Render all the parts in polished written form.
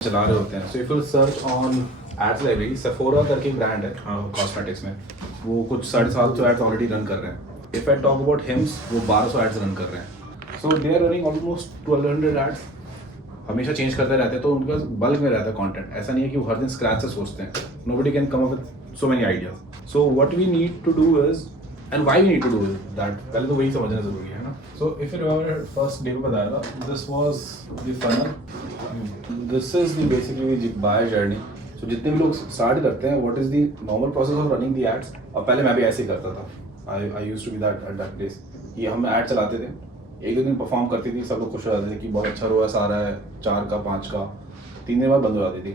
चला रहे होते हैं. So if you search on ads library, Sephora करके ब्रांड है कॉस्मेटिक्स में, वो कुछ 750 एड्स ऑलरेडी रन कर रहे हैं. If I talk about Hims, वो 1200 एड्स रन कर रहे हैं. So they are running almost 1200 ads, हमेशा चेंज करते रहते हैं. तो उनका बल्क में रहता है कंटेंट. ऐसा नहीं है कि वो हर दिन स्क्रैच से सोचते हैं. Nobody can come up with so many ideas. So what we need to do is, and why we need to do that, पहले तो वही समझना जरूरी है ना. So if you remember first day को बताया था, this was the funnel, this is the basically the buyer journey. So जितने भी लोग स्टार्ट करते हैं, what is the normal process of running the ads. और पहले मैं भी ऐसे ही करता था. I used to be that at that place कि हम ऐड चलाते थे, एक दो दिन परफॉर्म करती थी, सब लोग खुश हो जाते थे कि बहुत अच्छा रोएस आ रहा है, 4 का 5 का. 3 दिन बाद बंद हो जाती थी.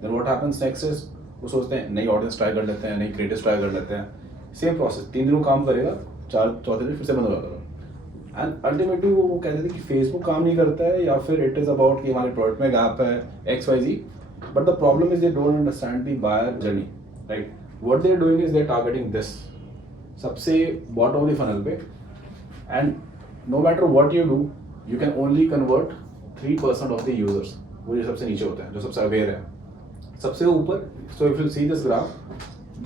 Then what happens next is, वो सोचते हैं नई ऑडियंस ट्राई कर लेते हैं, नई क्रिएटिव्स ट्राई कर लेते हैं. सेम प्रोसेस, 3 दिनों काम करेगा, 4 दिन फिर से बंद हो जाता था. एंड अल्टीमेटली वो कहते थे कि फेसबुक काम नहीं करता है, या फिर इट इज़ अबाउट कि हमारे प्रोडक्ट में गैप है XYZ. But the problem is they don't understand the buyer journey, right. What they are doing is they are targeting this सबसे बॉटम ऑफ द फनल पे. And no matter what you do, you can only convert 3% of the users. वो जो सबसे नीचे होते हैं, जो सबसे अवेयर है. सबसे ऊपर, so if you see this graph,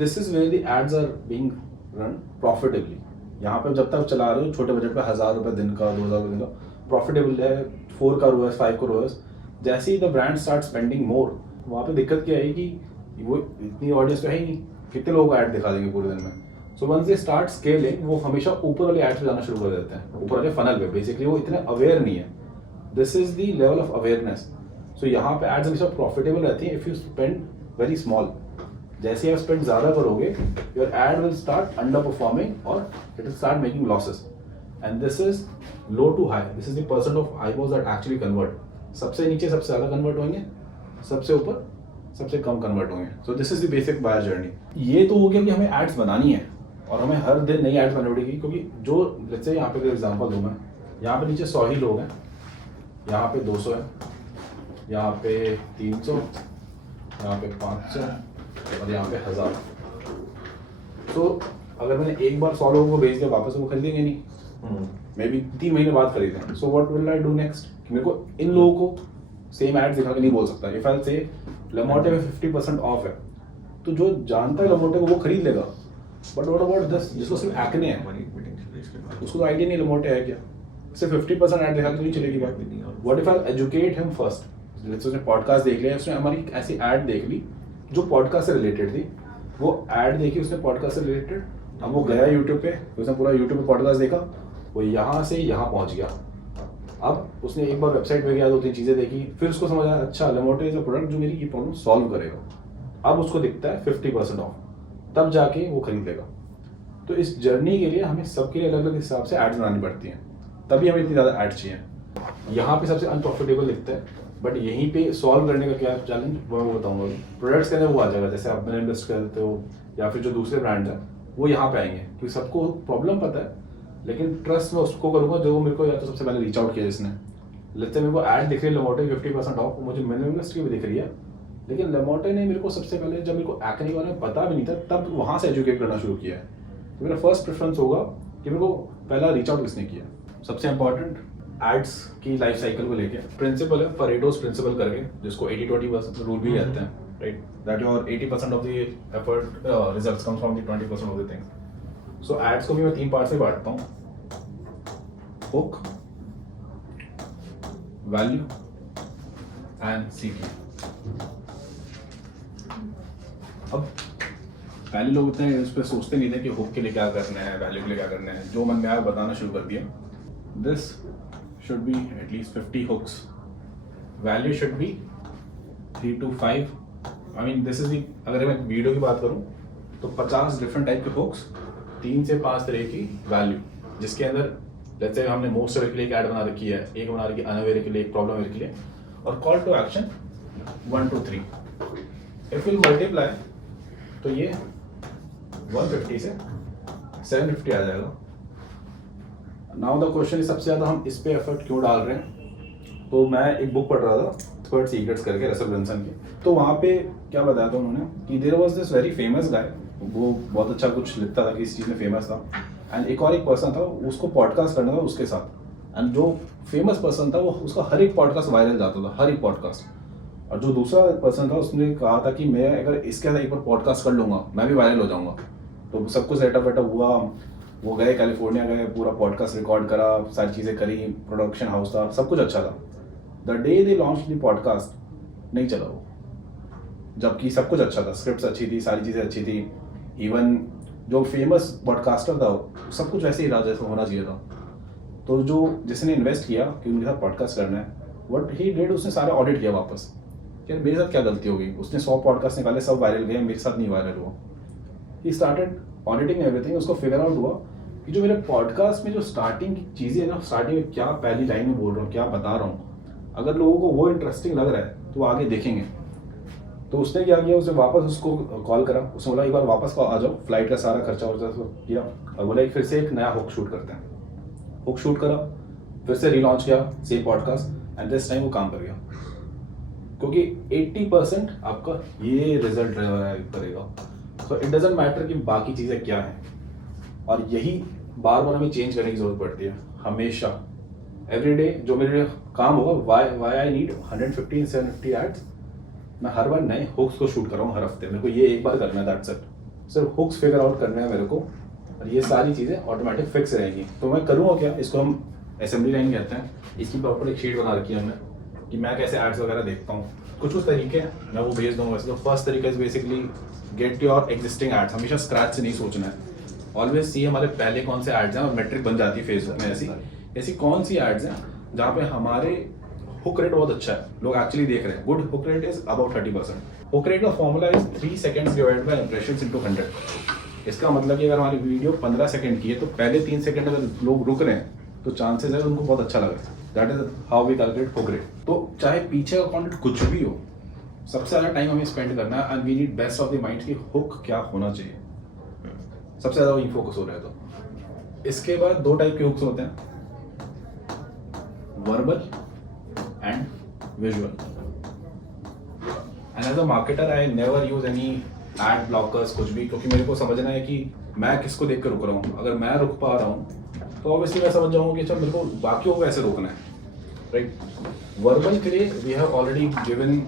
this is where the ads are being run profitably. यहाँ पे जब तक चला रहे हो छोटे बजट पे 1000 रुपये दिन का, 2000 रुपये दिन का, प्रॉफिटेबल है. 4 का रोएस, 5 का रोएस. जैसे ही the brand start spending more, वहाँ पे दिक्कत क्या है कि वो इतनी ऑडियंस तो है ही नहीं, कितने लोगों को ऐड दिखा देंगे पूरे दिन में. So once they start scaling, वो हमेशा ऊपर वाले एड्स पे जाना शुरू कर देते हैं, ऊपर वाले फनल पे. बेसिकली वो इतने अवेयर नहीं है. This is the level of awareness. So यहाँ पे एड्स हमेशा प्रॉफिटेबल रहती है if you spend very small. जैसे ही आप स्पेंड ज़्यादा करोगे, your ad will start underperforming और it will start making losses. And this is low to high. This is the percent of eyeballs that actually convert. सबसे नीचे सबसे ज़्यादा कन्वर्ट होंगे, सबसे ऊपर सबसे कम कन्वर्ट होंगे. So this is the basic buyer journey. ये तो हो गया कि हमें एड्स बनानी है और हमें हर दिन नई एड्स बनानी पड़ेगी. क्योंकि जो लेट्स से यहाँ पे एग्जांपल दूँ मैं, यहाँ पे नीचे 100 ही लोग हैं, यहाँ पे 200 है, यहाँ पे 300, यहाँ पे 500 और यहाँ पे 1000. तो अगर मैंने एक बार 100 लोगों को भेज दिया, वापस वो खरीदेंगे नहीं. मे बी 3 महीने बाद खरीदें. So what will I do next? मेरे को इन लोगों को सेम एड्स दिखा के नहीं बोल सकता. इफ आई से लेमोटे में 50% ऑफ है, तो जो जानता है लेमोटे को वो खरीद लेगा. बट व्हाट अबाउट दिस, जिसको सिर्फ एक्ने है, उसको तो आइडिया नहीं लेमोटे है क्या, सिर्फ 50% ऐड दिखा के नहीं चलेगी बात. What if I educate him first. जैसे उसने पॉडकास्ट देख लिया, उसने हमारी ऐसी ऐड देख ली जो पॉडकास्ट से रिलेटेड थी, वो ऐड देखी उसने पॉडकास्ट से रिलेटेड. अब वो गया यूट्यूब पे, उसने पूरा यूट्यूब पे पॉडकास्ट देखा, वो यहाँ से यहाँ पहुँच गया. अब उसने एक बार वेबसाइट पे गया, 2-3 चीज़ें देखी, फिर उसको समझ आया अच्छा लेमोटे इज अ प्रोडक्ट जो मेरी ये प्रॉब्लम सॉल्व करेगा. अब उसको दिखता है 50% ऑफ, तब जाके वो खरीद लेगा. तो इस जर्नी के लिए हमें सबके लिए अलग अलग हिसाब से एड्स बनानी पड़ती हैं, तभी हमें इतनी ज़्यादा एड्स चाहिए. यहाँ पे सबसे अनप्रॉफिटेबल दिखता है, बट यहीं पे सॉल्व करने का क्या चैलेंज वो मैं बताऊँगा. प्रोडक्ट्स के अंदर वो आ जाएगा, जैसे आप मैंने इन्वेस्ट करते हो या फिर जो दूसरे ब्रांड्स हैं वो यहाँ पे आएंगे, क्योंकि सबको प्रॉब्लम पता है. लेकिन ट्रस्ट मैं उसको करूँगा जो मेरे को या तो सबसे पहले रीच आउट किया जिसने. लेट्स से मेरे को ऐड दिख रही है लेमोटे 50% ऑफ, मुझे मिनिमलिस्ट की भी दिख रही है, लेकिन लेमोटे ने मेरे को सबसे पहले, जब मेरे को एक्ने के बारे में पता भी नहीं था, तब वहाँ से एजुकेट करना शुरू किया है. तो मेरा फर्स्ट प्रेफरेंस होगा कि मेरे को पहला रीच आउट किसने किया. सबसे इंपॉर्टेंट एड्स की लाइफ साइकिल को लेके प्रिंसिपल है परेटोस प्रिंसिपल करके, जिसको 80-20 रूल भी कहते हैं, right. That your 80% of the effort results comes from the 20% of the things. So ads को भी मैं 3 पार्ट में बांटता हूँ: हुक, वैल्यू एंड सीकी. अब पहले लोग इतने उस पर सोचते नहीं थे कि हुक के लिए क्या करना है, वैल्यू के लिए क्या करना है. जो मन में आया बताना शुरू कर दिया. This should be at least 50 hooks, value should be 3 to 5. I mean this is, अगर मैं वीडियो की बात करूँ तो 50 डिफरेंट टाइप के हुक्स, 3 से 5 तरह की वैल्यू, जिसके अंदर लेट्स से हमने मोस्ट अवेयर के लिए एक ऐड बना रखी है, एक बना रखी है अनअवेयर के लिए, एक प्रॉब्लम अवेयर के लिए, और call to action 1 to 3. If we'll multiply तो ये 150 से 750 आ जाएगा. नाउ द क्वेश्चन इज, सबसे ज़्यादा हम इस पे एफर्ट क्यों डाल रहे हैं. तो मैं एक बुक पढ़ रहा था, एक्सपर्ट सीक्रेट्स करके, रसल ब्रंसन की. तो वहाँ पे क्या बताया था उन्होंने कि there was this very famous guy, वो बहुत अच्छा कुछ लिखता था कि इस चीज़ में फेमस था. एंड एक और एक पर्सन था, उसको पॉडकास्ट करना था उसके साथ. एंड जो फेमस पर्सन था वो, उसका हर एक पॉडकास्ट वायरल जाता था, हर एक पॉडकास्ट. और जो दूसरा पर्सन था उसने कहा था कि मैं अगर इसके साथ एक बार पॉडकास्ट कर लूँगा मैं भी वायरल हो जाऊँगा। तो सब कुछ सेटअप वेटअप हुआ, वो गए कैलिफोर्निया गए, पूरा पॉडकास्ट रिकॉर्ड करा, सारी चीज़ें करी, प्रोडक्शन हाउस था, सब कुछ अच्छा था। The day they launch the podcast नहीं चला वो, जबकि सब कुछ अच्छा था, स्क्रिप्ट अच्छी थी, सारी चीज़ें अच्छी थी, इवन जो फेमस पॉडकास्टर था सब कुछ वैसे ही रहा जैसे होना चाहिए था। तो जो जिसने इन्वेस्ट किया कि उनके साथ पॉडकास्ट करना है, व्हाट ही डिड, उसने सारा ऑडिट किया वापस, यार मेरे साथ क्या गलती हो गई। उसने 100 पॉडकास्ट निकाले, सब वायरल गए, मेरे साथ नहीं वायरल हुआ। He started auditing everything. उसको फिगर आउट हुआ कि जो मेरे पॉडकास्ट में जो स्टार्टिंग की चीज़ें है ना, स्टार्टिंग में क्या पहली लाइन में बोल रहा हूँ, क्या बता रहा हूँ, अगर लोगों को वो इंटरेस्टिंग लग रहा है तो वो आगे देखेंगे। तो उसने क्या किया, उसने वापस उसको कॉल करा, उसने बोला एक बार वापस आ जाओ, फ्लाइट का सारा खर्चा वर्चा किया, और बोला फिर से एक नया हुक शूट करते हैं। हुक शूट करा, फिर से रिलॉन्च किया same podcast, and this time वो काम कर गया, क्योंकि 80% आपका ये रिजल्ट करेगा। सो इट डजेंट मैटर कि बाकी चीज़ें क्या हैं, और यही बार बार हमें चेंज करने की जरूरत पड़ती है हमेशा। एवरी डे जो मेरे काम होगा, वाई आई नीड 150-750 एड्स, मैं हर बार नए हुक्स को शूट कर रहा हूँ हर हफ्ते। मेरे को ये एक बार करना है, दैट्स इट। सिर्फ हुक्स फिगर आउट करने हैं मेरे को, और ये सारी चीज़ें ऑटोमेटिक फिक्स रहेंगी। तो मैं करूँगा क्या, इसको हम असेंबली लाइन कहते हैं। इसकी प्रॉपर एक शीट बना रखी है हमने कि मैं कैसे एड्स वगैरह देखता हूँ। कुछ तरीके हैं, मैं वो भेज दूँगा। वैसे तो फर्स्ट तरीका is basically get your existing ads. हमेशा स्क्रैच से नहीं सोचना है, ऑलवेज सी हमारे पहले कौन से एड्स हैं, और मेट्रिक बन जाती है फेसबुक में ऐसी कौन सी एड्स हैं जहाँ पे हमारे हुक रेट बहुत अच्छा है, लोग एक्चुअली देख रहे हैं। Good hook rate is about 30%। Hook rate का formula is 3 seconds divided by impressions into 100। इसका मतलब कि अगर हमारी वीडियो 15 सेकंड की है तो पहले 3 सेकंड अगर लोग रुक रहे हैं तो चांसेस है उनको बहुत अच्छा लग रहा है। That is how we calculate hook rate. तो चाहे पीछे का कंटेंट कुछ भी हो, सबसे ज़्यादा टाइम हमें स्पेंड करना है, and we need best of the mind कि हुक क्या होना चाहिए। सबसे ज़्यादा वही फोकस हो रहा है। तो इसके बाद 2 टाइप के हुक्स होते हैं, verbal and visual. And as a marketer, I never use any ad blockers कुछ भी, क्योंकि मेरे को समझना है कि मैं किसको देख कर रुक रहा हूँ। अगर मैं रुक पा रहा हूँ तो ऑब्वियसली मैं समझ जाऊँगा कि चल मेरे को बाकियों को कैसे रोकना है, राइट। वर्बल के लिए वी हैव ऑलरेडी गिवन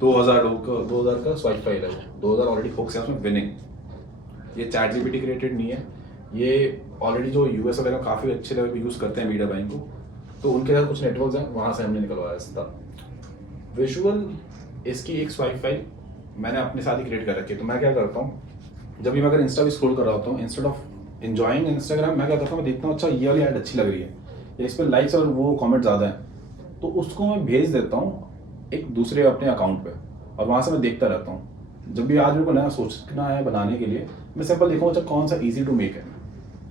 2000 का स्वाइप फाइल है, 2000 ऑलरेडी हुक्स है उसमें विनिंग। ये चैट जीपीटी क्रिएटेड नहीं है, ये ऑलरेडी जो यूएस वगैरह काफ़ी अच्छे लेवल पे यूज़ करते हैं मीडिया बाइंग को, तो उनके साथ कुछ नेटवर्क्स हैं, वहाँ से हमने निकलवाया था। विजुअल इसकी एक स्वाइप फाइल मैंने अपने साथ ही क्रिएट कर रखी है। तो मैं क्या करता हूँ, जब भी मैं अगर इंस्टा भी स्क्रॉल कर रहा होता हूँ, इंस्टेड ऑफ एंजॉइंग इंस्टाग्राम, मैं क्या करता हूँ, मैं देखता हूँ अच्छा ये वाली ऐड अच्छी लग रही है या इस पर लाइक्स और वो कमेंट ज़्यादा है, तो उसको मैं भेज देता हूँ एक दूसरे अपने अकाउंट पे, और वहाँ से मैं देखता रहता हूँ। जब भी आज मेरे को नया सोचना है बनाने के लिए, मैं सिंपल देखूँगा अच्छा कौन सा ईजी टू मेक है,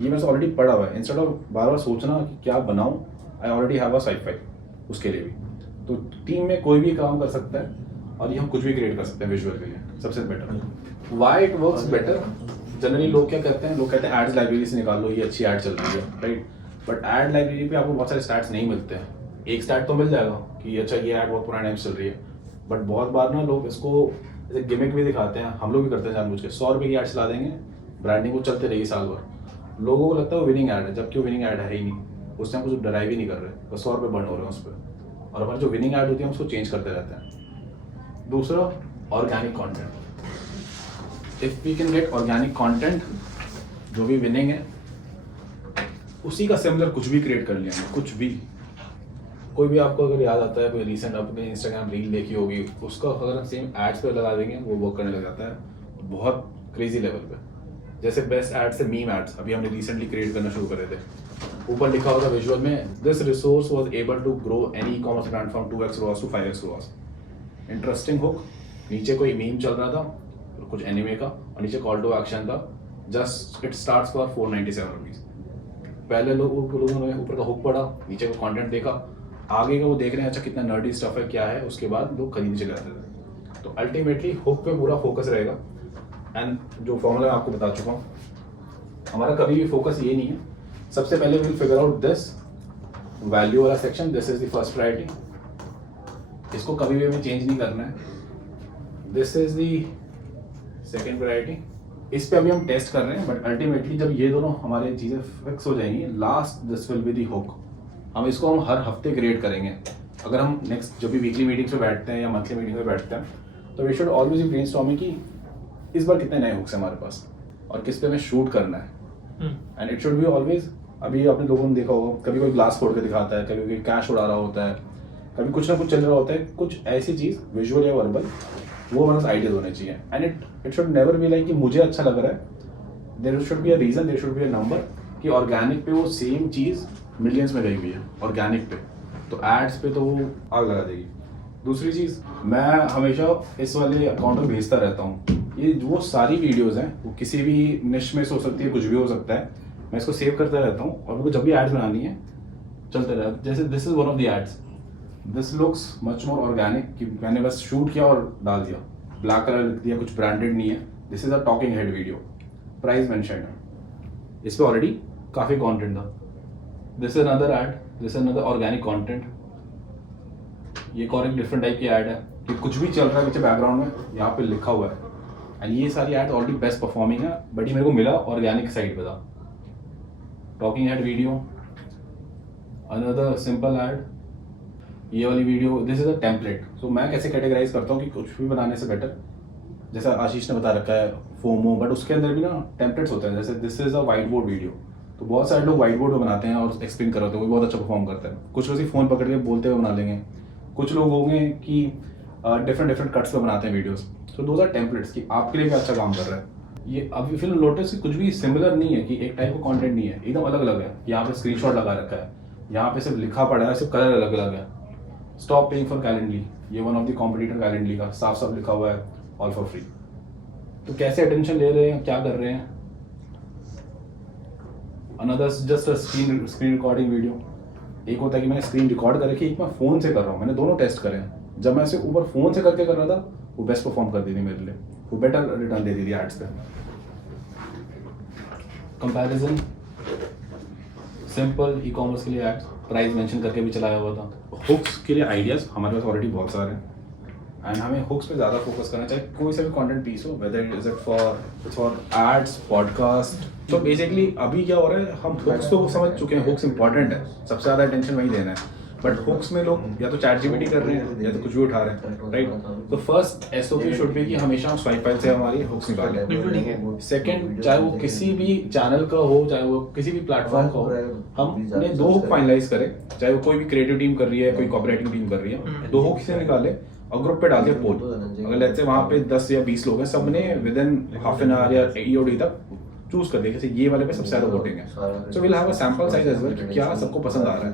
ये मेरे से ऑलरेडी पड़ा हुआ है। इंस्टेड ऑफ बार बार सोचना कि क्या बनाऊँ, I already have a swipe file उसके लिए भी। तो टीम में कोई भी काम कर सकता है, और ये हम कुछ भी क्रिएट कर सकते हैं विजुअल के लिए। सबसे better why it works better, generally लोग क्या करते हैं, लोग कहते हैं एड्स लाइब्रेरी से निकाल लो, ये अच्छी ऐड चल रही है, राइट। बट एड लाइब्रेरी पे आपको बहुत सारे स्टैट्स नहीं मिलते हैं। एक स्टैट तो मिल जाएगा कि अच्छा ये ऐड बहुत पुराने टाइम चल रही है, बट बहुत बार ना लोग इसको जैसे गिमिक भी दिखाते हैं, हम लोग भी करते हैं जानबूझ के। 100 रुपये की ऐड चला देंगे, ब्रांडिंग को चलते रहेगी साल भर, लोगों को लगता है वो विनिंग ऐड है, जबकि वो विनिंग ऐड है ही नहीं। उससे हम कुछ ड्राइव ही नहीं कर रहे, बस 100 रुपये बर्न हो रहे हैं उस पर, और हमारी जो विनिंग ऐड होती है हम उसको चेंज करते रहते हैं। दूसरा, organic content. If we can get organic content, जो भी विनिंग है उसी का सिमिलर कुछ भी क्रिएट कर लिया, कुछ भी। कोई भी आपको अगर याद आता है, कोई रिसेंट आपने इंस्टाग्राम रील देखी होगी, उसका अगर सेम एड्स पे लगा देंगे वो वर्क करने लग जाता है बहुत क्रेजी लेवल पे। जैसे बेस्ट एड्स से मीम एड्स अभी हमने रिसेंटली क्रिएट करना शुरू करे थे। ऊपर लिखा होगा विजुअल में, this resource was able to grow any e-commerce brand from 2x ROAS to 5x ROAS। Interesting hook, नीचे कोई मीम चल रहा था कुछ एनिमे का, और नीचे कॉल टू एक्शन था, just it starts for 497 rupees. पहले लोगों ने ऊपर का हुक पढ़ा, नीचे का कंटेंट देखा, आगे का वो देख रहे हैं अच्छा कितना नर्डी स्टफ है क्या है, उसके बाद लोग खरीदने चले जाते थे। तो अल्टीमेटली हुक पे पूरा फोकस रहेगा। एंड जो फॉर्मूला आपको बता चुका हूँ, हमारा कभी भी फोकस ये नहीं है। सबसे पहले will figure out this value वाला section, this is the first priority, इसको कभी भी हमें चेंज नहीं करना है। This is the second priority, इस पे अभी हम टेस्ट कर रहे हैं, बट अल्टीमेटली जब ये दोनों हमारी चीज़ें फिक्स हो जाएंगी, last this will be the hook. हम इसको हर हफ्ते क्रिएट करेंगे अगर हम नेक्स्ट जब भी वीकली मीटिंग्स में बैठते हैं या मंथली मीटिंग में बैठते हैं तो we should always be brainstorming कि इस बार कितने नए हुक्स हैं हमारे पास और किस पे हमें शूट करना है। And it should be always, अभी आपने लोगों ने देखा होगा कभी कोई ग्लास फोड़ के दिखाता है, कभी कोई कैश उड़ा रहा होता है, कभी कुछ ना कुछ चल रहा होता है, कुछ ऐसी चीज़ विजुअल या वर्बल वो हमारे पास आइडियाज होने चाहिए। And it should never be like कि मुझे अच्छा लग रहा है, there should be a reason, there should be a number कि ऑर्गेनिक पे वो सेम चीज़ मिलियंस में गई हुई है ऑर्गेनिक पे, तो एड्स पे तो वो आग लगा देगी। दूसरी चीज़, मैं हमेशा इस वाले अकाउंट में भेजता रहता हूँ, ये वो सारी वीडियोस हैं वो किसी भी निश में से हो सकती है, कुछ भी हो सकता है, मैं इसको सेव करता रहता हूँ और मेरे को जब भी एड्स बनानी है चलते रहता। जैसे this is one of the ads, this looks much more organic कि मैंने बस शूट किया और डाल दिया, ब्लैक कलर लिख दिया, कुछ ब्रांडेड नहीं है। This is a talking head video, price mention है, इस पर ऑलरेडी काफ़ी कंटेंट था। This is another add, this is another organic content. ये एक और एक डिफरेंट टाइप की ऐड है कि कुछ भी चल रहा है पीछे बैकग्राउंड में, यहाँ पे लिखा हुआ है। एंड ये सारी ऐड ऑलरेडी बेस्ट परफॉर्मिंग है, बट ये मेरे को मिला ऑर्गेनिक साइड पे था। Talking head video, another simple ad, ये वाली video, this is a template. So मैं कैसे कैटेगराइज करता हूँ कि कुछ भी बनाने से बेटर, जैसा आशीष ने बता रखा है फोमो, बट उसके अंदर भी ना टेम्पलेट्स होते हैं। जैसे this is a white board video, तो बहुत सारे लोग व्हाइट बोर्ड में बनाते हैं और एक्सप्लेन कराते हैं, वो बहुत अच्छा परफॉर्म करते हैं। कुछ लोग फ़ोन पकड़ के बोलते हुए बना लेंगे, कुछ लोग होंगे कि डिफरेंट कट्स पे बनाते हैं videos. So those are templates कि आपके लिए क्या अच्छा काम कर रहा है। ये अब फिर नोटिस कुछ भी सिमिलर नहीं है कि एक टाइप का कंटेंट नहीं है, एकदम अलग अलग है। यहाँ पे स्क्रीनशॉट लगा रखा है, यहाँ पे सिर्फ लिखा पड़ा है, सिर्फ कलर अलग अलग है। स्टॉप पेइंग फॉर कैलेंडली, ये one of the competitor Calendly का साफ साफ लिखा हुआ है, ऑल फॉर फ्री। तो कैसे अटेंशन ले रहे हैं, क्या कर रहे हैं। Another just a screen recording video. एक होता है कि मैंने स्क्रीन रिकॉर्ड कर रखी, एक मैं फ़ोन से कर रहा हूँ, मैंने दोनों टेस्ट करे हैं। जब मैं इसे ऊपर फ़ोन से करके कर रहा था वो बेस्ट परफॉर्म करती थी मेरे लिए, वो बेटर रिटर्न देती थी एड्स पे। कंपैरिजन, सिंपल ई कॉमर्स के लिए एड्स, प्राइस मेंशन करके भी चलाया हुआ था। हुक्स के लिए आइडियाज़ हमारे पास ऑलरेडी बहुत सारे हैं एंड हमें हुक्स पे ज़्यादा फोकस करना चाहिए। कोई सा भी कंटेंट पीस हो, whether is it for ads, podcast. तो बेसिकली अभी क्या हो रहा है, हम हुक्स तो समझ चुके हैं, हुक्स इंपॉर्टेंट है, सबसे ज़्यादा अटेंशन वही देना है। बट हुक्स में लोग या तो चैट जीपीटी कर रहे हैं या तो कुछ भी उठा रहे हैं, राइट। तो फर्स्ट एसओपी शुड बी कि हमेशा हम स्वाइप फाइल से हमारी हुक्स निकालें। सेकंड, चाहे वो किसी भी चैनल का हो, चाहे वो किसी भी प्लेटफॉर्म का हो, हमने 2 हुक फाइनलाइज करें। चाहे वो कोई भी क्रिएटिव टीम कर रही है, कोई कॉपीराइटिंग टीम कर रही है, 2 हुक से निकाले और ग्रुप पे डाल दिया पोल। अगर लेट्स से वहाँ पे 10 या 20 लोग हैं, सबने with in half an hour या EOD तक चूज कर दिया कि ये वाले पे सबसे ज्यादा वोटिंग है। So will have a sample size as well कि क्या सबको पसंद आ रहा है।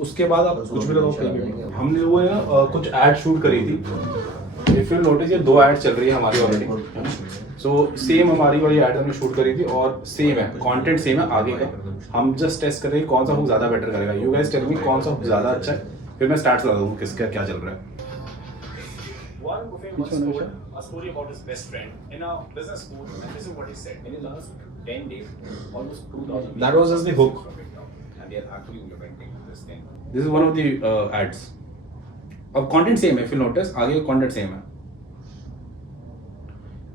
उसके बाद आप कुछ भी लगाओ कहीं भी। हमने वो है ना कुछ ऐड शूट करी थी, इफ यू नोटिस ये 2 ऐड चल रही है हमारी ऑलरेडी। सो सेम हमारी वाली ऐड हमने शूट करी थी और सेम है कंटेंट, सेम है आगे का। हम जस्ट टेस्ट कर रहे हैं कौन सा हुक ज्यादा बेटर करेगा। यू गाइस टेल मी कौन सा हुक ज्यादा अच्छा है, फिर मैं स्टार्ट करा दूंगा किसका क्या चल रहा है। Warren Buffett once told a story about his best friend in a business school, and this is what he said: in the last 10 days, almost 2,000. That was just the hook, and they are actually implementing this thing. This is one of the ads. अब content same है, if you notice आगे content same है।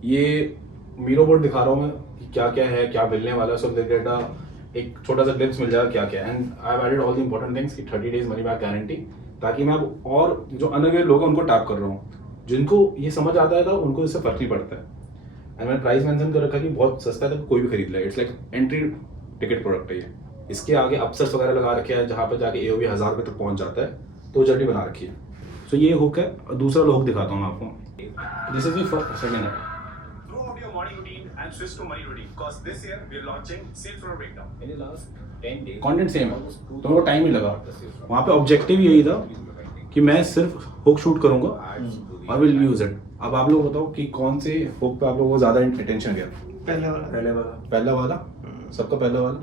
ये Miro board दिखा रहा हूँ मैं कि क्या क्या है, क्या मिलने वाला है, सब डेटा एक छोटा सा क्लिप्स मिल जाएगा क्या क्या। And I have added all the important things कि 30 days मनी बैक गारंटी, ताकि मैं अब और जो अनअवेयर लोग हैं उनको टैप कर रहा हूँ। जिनको ये समझ आता है तो उनको इससे फर्क नहीं पड़ता है। एंड मैंने प्राइस मेंशन कर रखा है कि बहुत सस्ता है तो कोई भी खरीद ले। It's like entry ticket product है ये। इसके आगे अपसेट्स वगैरह लगा रखे हैं जहाँ पे जाके AOV 1000 रुपये तक पहुँच जाता है, तो जल्दी बना रखी है। सो ये हुक है। और दूसरा हुक दिखाता हूँ मैं आपको। दिस इज द सेकंड है। Throw out your morning routine and switch to money routine, because this year we are launching sales floor breakdown. In the last 10 days, content same है तो मेरे को टाइम ही लगा। वहाँ पे ऑब्जेक्टिव यही था कि मैं सिर्फ हुक शूट करूंगा और विल यूज इट। अब आप लोग बताओ कि कौन से हुक पे आप लोगों को ज्यादा अटेंशन गया। पहला वाला सबका पहला वाला।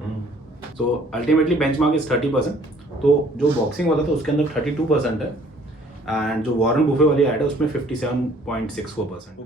So ultimately benchmark is 30%। तो जो बॉक्सिंग वाला था उसके अंदर 32% है एंड जो वॉरेन बुफे वाली ऐड है उसमें 57.64%।